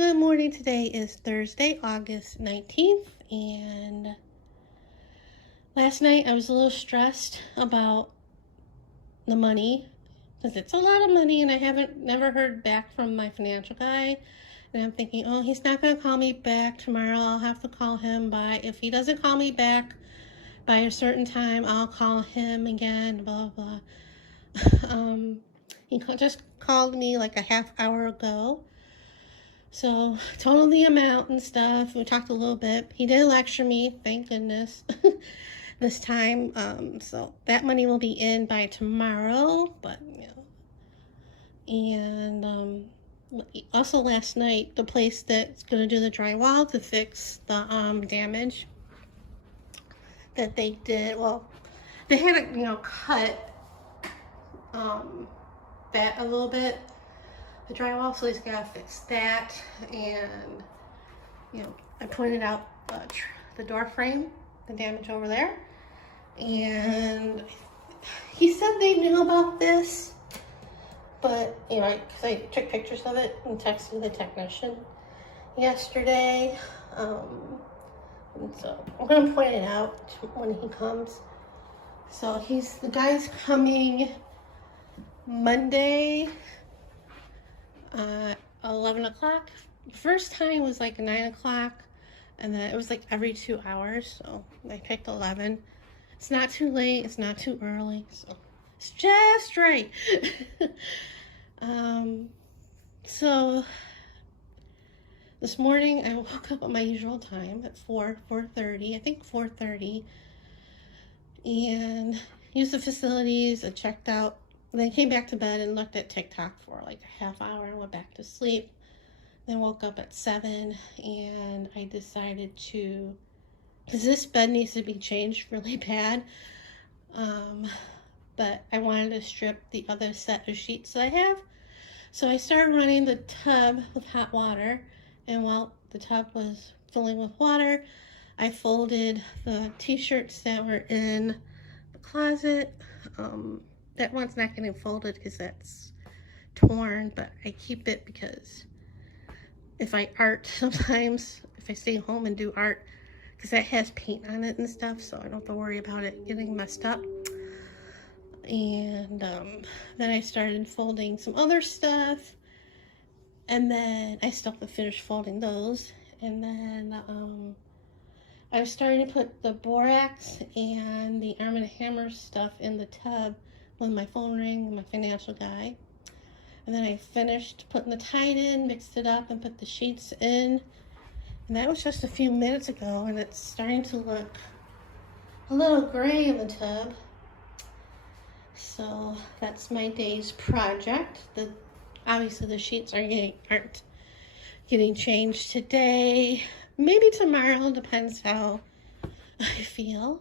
Good morning. Today is Thursday, August 19th, and last night I was a little stressed about the money because it's a lot of money and I never heard back from my financial guy. And I'm thinking, oh, he's not going to call me back tomorrow. I'll have to call him if he doesn't call me back by a certain time, I'll call him again, blah, blah. He just called me like a half hour ago. So, told him the amount and stuff. We talked a little bit. He did lecture me, thank goodness, this time. So, that money will be in by tomorrow. But, and also last night, the place that's going to do the drywall to fix the damage that they did, well, they had to, cut that a little bit, the drywall, so he's got to fix that. And I pointed out the door frame, the damage over there, and he said they knew about this, but because I took pictures of it and texted the technician yesterday, and so I'm gonna point it out when he comes. So the guy's coming Monday, 11 o'clock. First time was like 9 o'clock, and then it was like every 2 hours, so I picked 11. It's not too late, it's not too early, so it's just right. So this morning I woke up at my usual time at 4:30, I think 4:30, and used the facilities. I checked out, and then came back to bed and looked at TikTok for like a half hour and went back to sleep. Then woke up at 7, and I decided because this bed needs to be changed really bad, but I wanted to strip the other set of sheets that I have. So I started running the tub with hot water, and while the tub was filling with water, I folded the t-shirts that were in the closet. That one's not getting folded because that's torn, but I keep it because if I art sometimes, if I stay home and do art, because that has paint on it and stuff, so I don't have to worry about it getting messed up. And then I started folding some other stuff, and then I still have to finish folding those. And then I was starting to put the borax and the Arm & Hammer stuff in the tub when my phone rang with my financial guy. And then I finished putting the Tide in, mixed it up, and put the sheets in. And that was just a few minutes ago, and it's starting to look a little gray in the tub. So that's my day's project. Obviously the sheets aren't getting changed today. Maybe tomorrow, depends how I feel.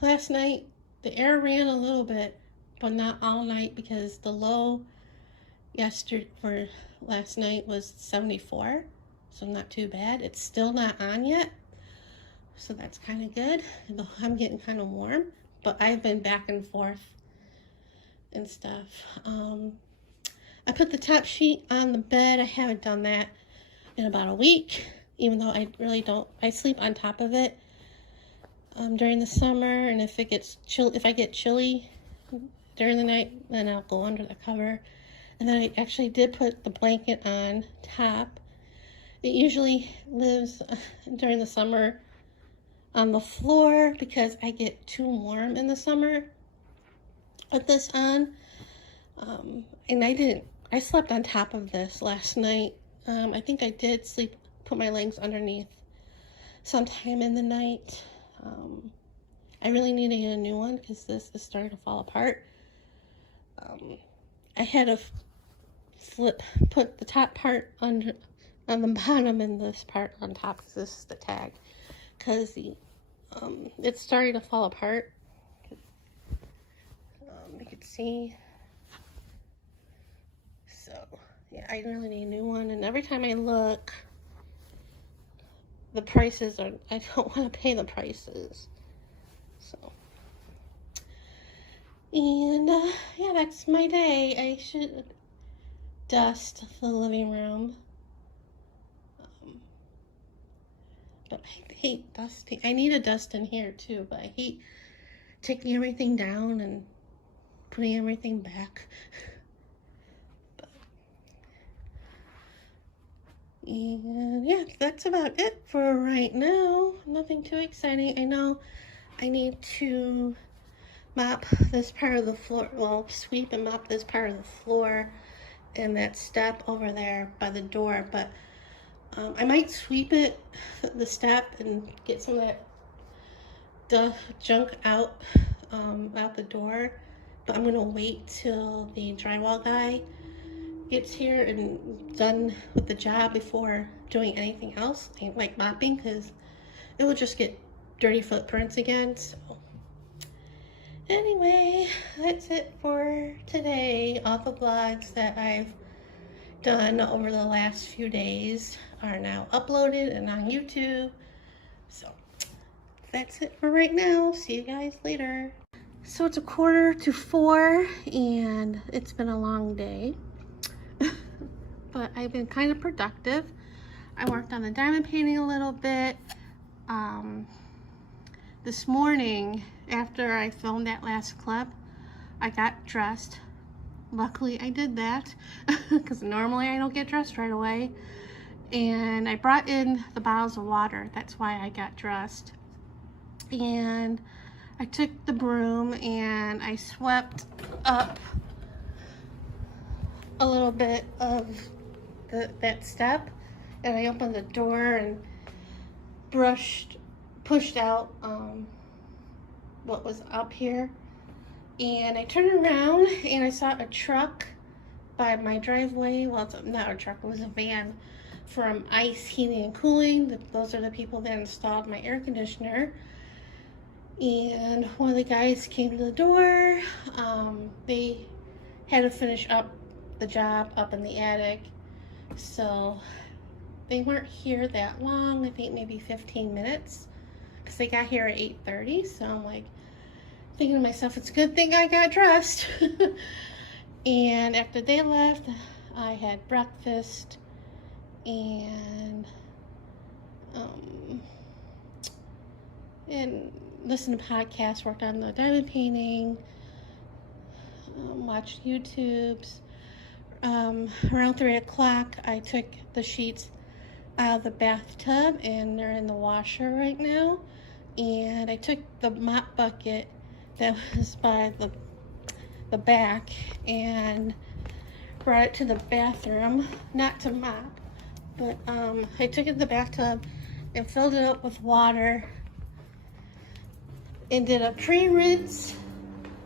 Last night the air ran a little bit, but not all night, because the low for last night was 74, so not too bad. It's still not on yet, so that's kind of good. I'm getting kind of warm, but I've been back and forth and stuff. I put the top sheet on the bed. I haven't done that in about a week, even though I really don't. I sleep on top of it during the summer, and if I get chilly during the night, then I'll go under the cover. And then I actually did put the blanket on top. It usually lives during the summer on the floor because I get too warm in the summer with this on. And I slept on top of this last night. I think I did put my legs underneath sometime in the night. I really need to get a new one because this is starting to fall apart. I had to put the top part on the bottom and this part on top, because this is the tag, because it's starting to fall apart. You can see. So yeah, I really need a new one, and every time I look, the prices I don't want to pay the prices. So And yeah, that's my day. I should dust the living room. Um, but I hate dusting. I need a dust in here too, but I hate taking everything down and putting everything back. But, and yeah, that's about it for right now. Nothing too exciting. I know I need to mop this part of the floor, well, sweep and mop this part of the floor and that step over there by the door, but I might sweep it, the step, and get some of that junk out, out the door, but I'm gonna wait till the drywall guy gets here and done with the job before doing anything else, like mopping, because it will just get dirty footprints again. So anyway, that's it for today. All the vlogs that I've done over the last few days are now uploaded and on YouTube. So that's it for right now. See you guys later. So it's 3:45 and it's been a long day. But I've been kind of productive. I worked on the diamond painting a little bit. This morning, after I filmed that last clip, I got dressed. Luckily I did that because normally I don't get dressed right away. And I brought in the bottles of water. That's why I got dressed. And I took the broom and I swept up a little bit of that step, and I opened the door and pushed out what was up here. And I turned around and I saw a truck by my driveway. Well, it's not a truck, it was a van from Ice Heating and Cooling. Those are the people that installed my air conditioner. And one of the guys came to the door. They had to finish up the job up in the attic. So they weren't here that long. I think maybe 15 minutes. Because they got here at 8:30. So I'm like thinking to myself, it's a good thing I got dressed. And after they left, I had breakfast and listened to podcasts, worked on the diamond painting, watched YouTubes. Around 3 o'clock, I took the sheets out of the bathtub and they're in the washer right now. And I took the mop bucket that was by the back and brought it to the bathroom, not to mop, but I took it to the bathtub and filled it up with water and did a pre-rinse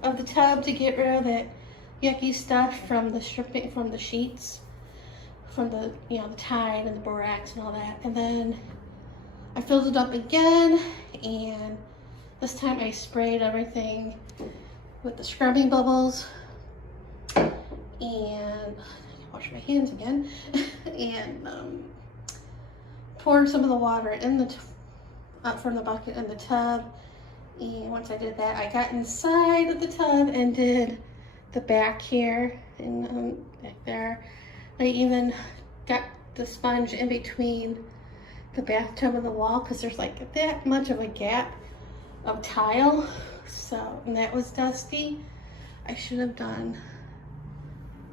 of the tub to get rid of that yucky stuff from the stripping, from the sheets, from the, you know, the Tide and the borax and all that. And then I filled it up again, and this time I sprayed everything with the scrubbing bubbles and wash my hands again and poured some of the water in the up from the bucket in the tub. And once I did that, I got inside of the tub and did the back here and back there. I even got the sponge in between the bathtub and the wall because there's like that much of a gap of tile. So, and that was dusty. I should have done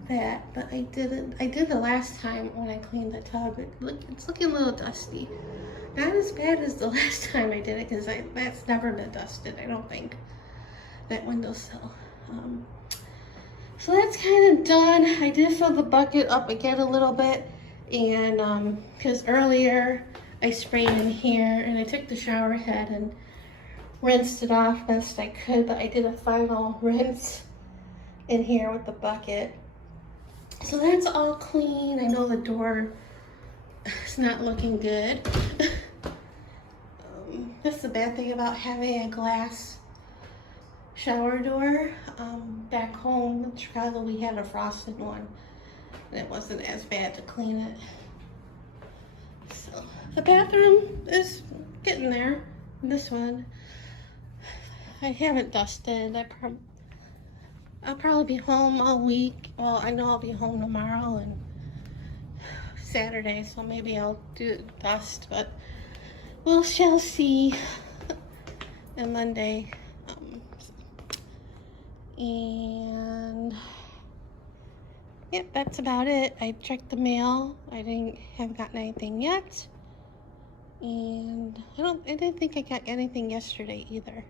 that, but I didn't. I did the last time when I cleaned the tub. It's looking a little dusty. Not as bad as the last time I did it because that's never been dusted, I don't think, that windowsill. So that's kind of done. I did fill the bucket up again a little bit, and because earlier I sprayed in here and I took the shower head and rinsed it off best I could, but I did a final rinse in here with the bucket. So that's all clean. I know the door is not looking good. That's the bad thing about having a glass shower door. Back home in Chicago, we had a frosted one, and it wasn't as bad to clean it. So the bathroom is getting there. This one I haven't dusted. I'll probably be home all week. Well, I know I'll be home tomorrow and Saturday, so maybe I'll do dust, but we shall see. And Monday. And yep, that's about it. I checked the mail. Haven't gotten anything yet. And I didn't think I got anything yesterday either.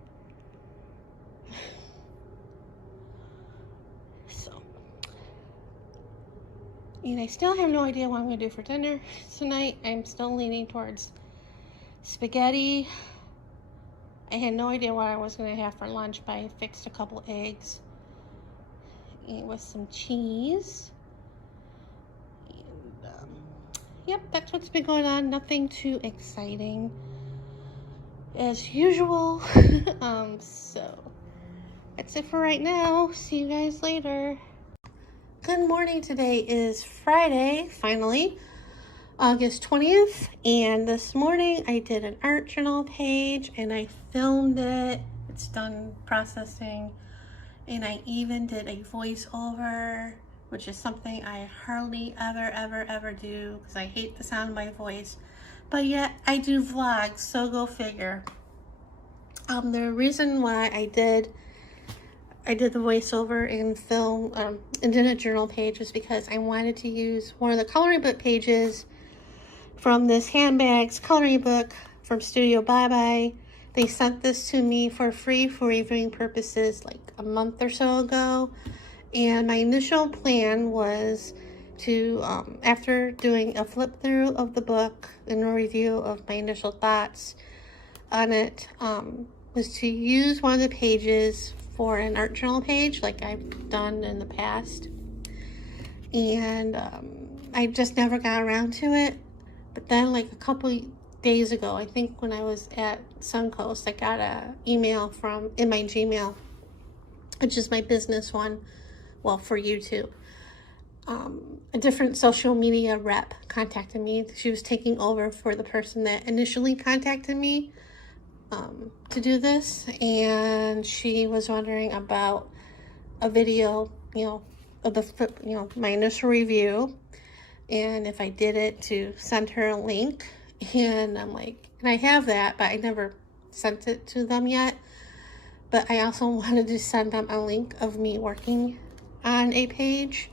So, and I still have no idea what I'm gonna do for dinner tonight. I'm still leaning towards spaghetti. I had no idea what I was gonna have for lunch, but I fixed a couple eggs and with some cheese. And yep, that's what's been going on. Nothing too exciting as usual. So that's it for right now. See you guys later. Good morning. Today is Friday, finally, August 20th, and this morning I did an art journal page and I filmed it. It's done processing, and I even did a voiceover, which is something I hardly ever do because I hate the sound of my voice, but yet I do vlogs, so go figure. The reason why I did the voiceover and film and did a journal page was because I wanted to use one of the coloring book pages from this handbags coloring book from Studio Bye Bye. They sent this to me for free for reviewing purposes like a month or so ago, and my initial plan was to after doing a flip through of the book and a review of my initial thoughts on it, was to use one of the pages for an art journal page like I've done in the past, and I just never got around to it. But then like a couple days ago, I think when I was at Suncoast, I got an email in my Gmail, which is my business one, well, for YouTube. A different social media rep contacted me. She was taking over for the person that initially contacted me to do this, and she was wondering about a video, of my initial review, and if I did it, to send her a link. And I'm like, and I have that, but I never sent it to them yet. But I also wanted to send them a link of me working on a page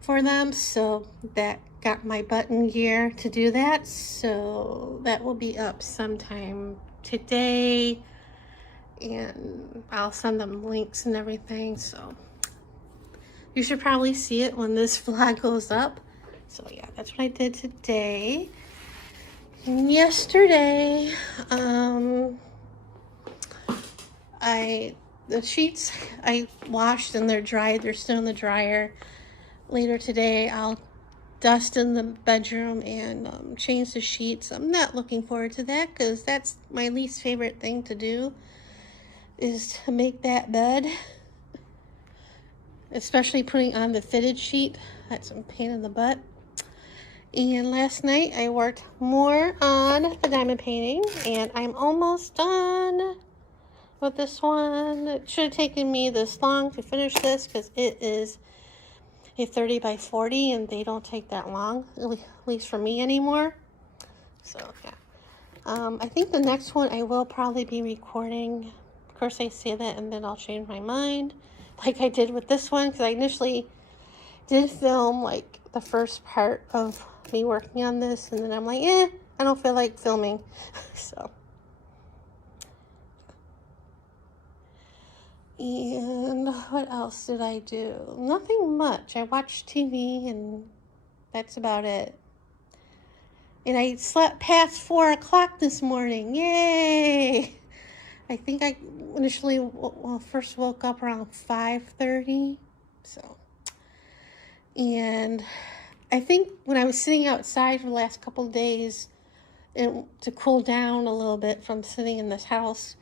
for them, so that got my butt in gear to do that. So that will be up sometime today, and I'll send them links and everything. So you should probably see it when this vlog goes up. So yeah, that's what I did today. And yesterday, the sheets I washed and they're dried. They're still in the dryer. Later today, I'll dust in the bedroom and change the sheets. I'm not looking forward to that because that's my least favorite thing to do, is to make that bed. Especially putting on the fitted sheet. That's a pain in the butt. And last night I worked more on the diamond painting, and I'm almost done with this one. It should have taken me this long to finish this because it is a 30 by 40 and they don't take that long, at least for me anymore. So yeah, I think the next one I will probably be recording. Of course I say that and then I'll change my mind, like I did with this one, because I initially did film like the first part of me working on this, and then I'm like, I don't feel like filming. So, and what else did I do? Nothing much. I watched TV and that's about it. And I slept past 4 o'clock this morning. Yay! I think I initially first woke up around 5:30. So, and I think when I was sitting outside for the last couple of days and to cool down a little bit from sitting in this house,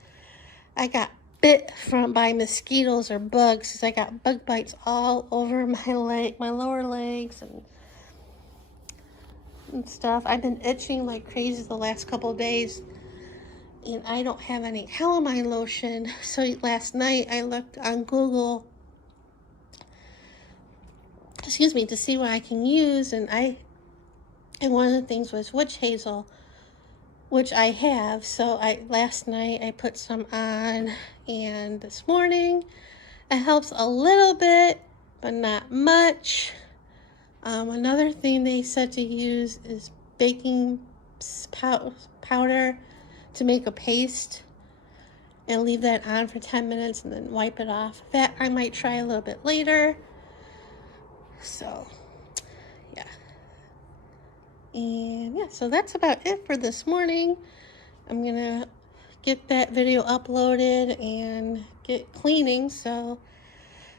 I got bit by mosquitoes or bugs, because I got bug bites all over my lower legs and stuff. I've been itching like crazy the last couple of days, and I don't have any calamine lotion. So last night I looked on Google excuse me, to see what I can use. And one of the things was witch hazel, which I have. So last night I put some on, and this morning it helps a little bit, but not much. Another thing they said to use is baking powder to make a paste, and leave that on for 10 minutes and then wipe it off. That I might try a little bit later. So, yeah. And yeah, so that's about it for this morning. I'm gonna get that video uploaded and get cleaning. So,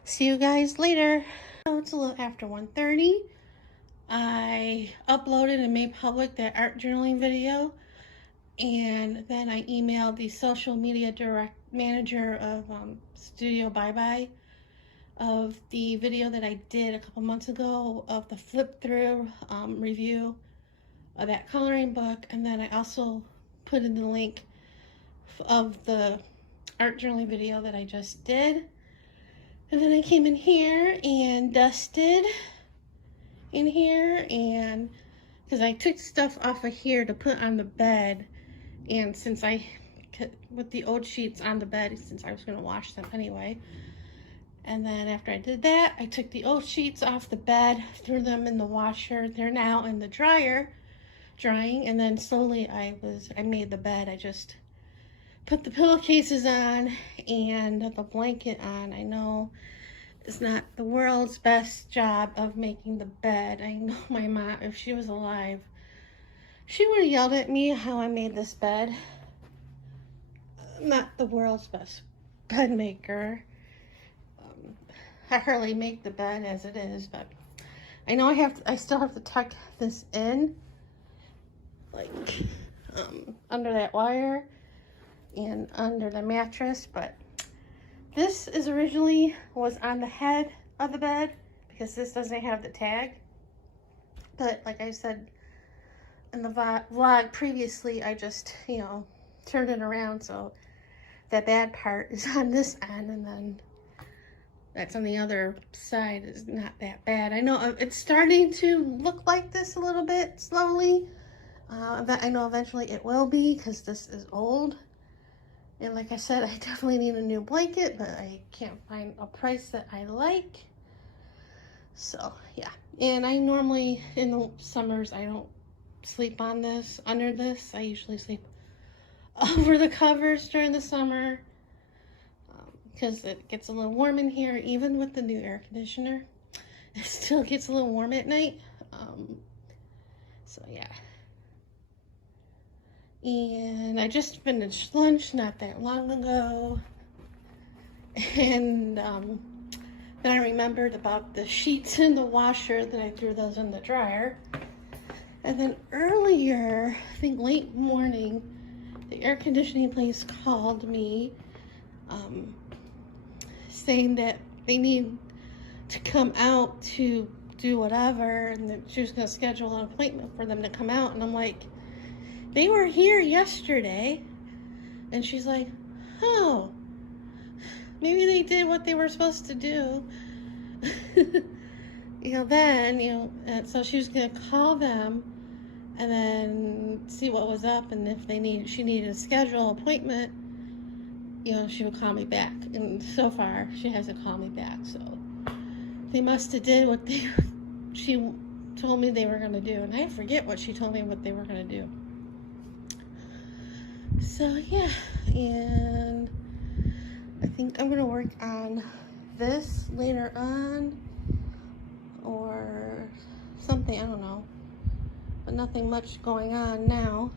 see you guys later. Oh, it's a little after 1:30. I uploaded and made public that art journaling video, and then I emailed the social media manager of Studio Bye Bye of the video that I did a couple months ago of the flip through review of that coloring book. And then I also put in the link of the art journaling video that I just did. And then I came in here and dusted in here, and because I took stuff off of here to put on the bed, and since with the old sheets on the bed, since I was going to wash them anyway. And then after I did that, I took the old sheets off the bed, threw them in the washer. They're now in the dryer drying. And then slowly I made the bed. I just put the pillowcases on and the blanket on. I know it's not the world's best job of making the bed. I know my mom, if she was alive, she would have yelled at me how I made this bed. Not the world's best bed maker. I hardly make the bed as it is, but I know I still have to tuck this in, like under that wire and under the mattress. But this is was on the head of the bed because this doesn't have the tag. But like I said in the vlog previously, I just, turned it around so that bad part is on this end, and then that's on the other side is not that bad. I know it's starting to look like this a little bit slowly. I know eventually it will be because this is old. And like I said, I definitely need a new blanket, but I can't find a price that I like. So yeah, and I normally in the summers I don't sleep on this, under this. I usually sleep over the covers during the summer because it gets a little warm in here. Even with the new air conditioner, it still gets a little warm at night. So yeah. And I just finished lunch not that long ago, and then I remembered about the sheets in the washer, that I threw those in the dryer. And then earlier, I think late morning, the air conditioning place called me saying that they need to come out to do whatever, and that she was going to schedule an appointment for them to come out. And I'm like, they were here yesterday. And she's like, oh, maybe they did what they were supposed to do. And so she was going to call them and then see what was up, and if she needed to schedule an appointment, she would call me back. And so far, she hasn't called me back. So they must have did what she told me they were going to do. And I forget what she told me what they were going to do. So yeah, and I think I'm going to work on this later on or something, I don't know. But nothing much going on now.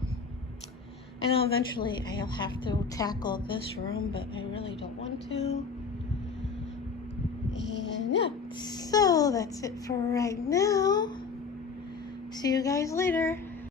I know eventually I'll have to tackle this room, but I really don't want to. And yeah, so that's it for right now. See you guys later.